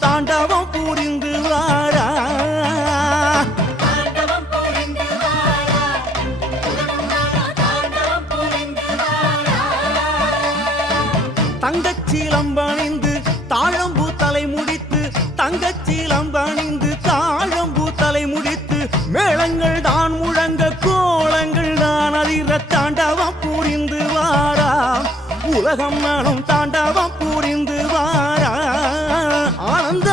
தாண்டவம் புரிந்து வாரா தங்கச்சீலம்பணிந்து தாழம்பூ தலை முடித்து தங்கச்சீலம்பணிந்து தாழம்பூ தலை முடித்து மேளங்கள் தான் முழங்க கோலங்கள் தான் அதிர தாண்டவம் புரிந்து வாரா உலகம் நானும் தாண்டவம் புரிந்து வாரா ஆனந்த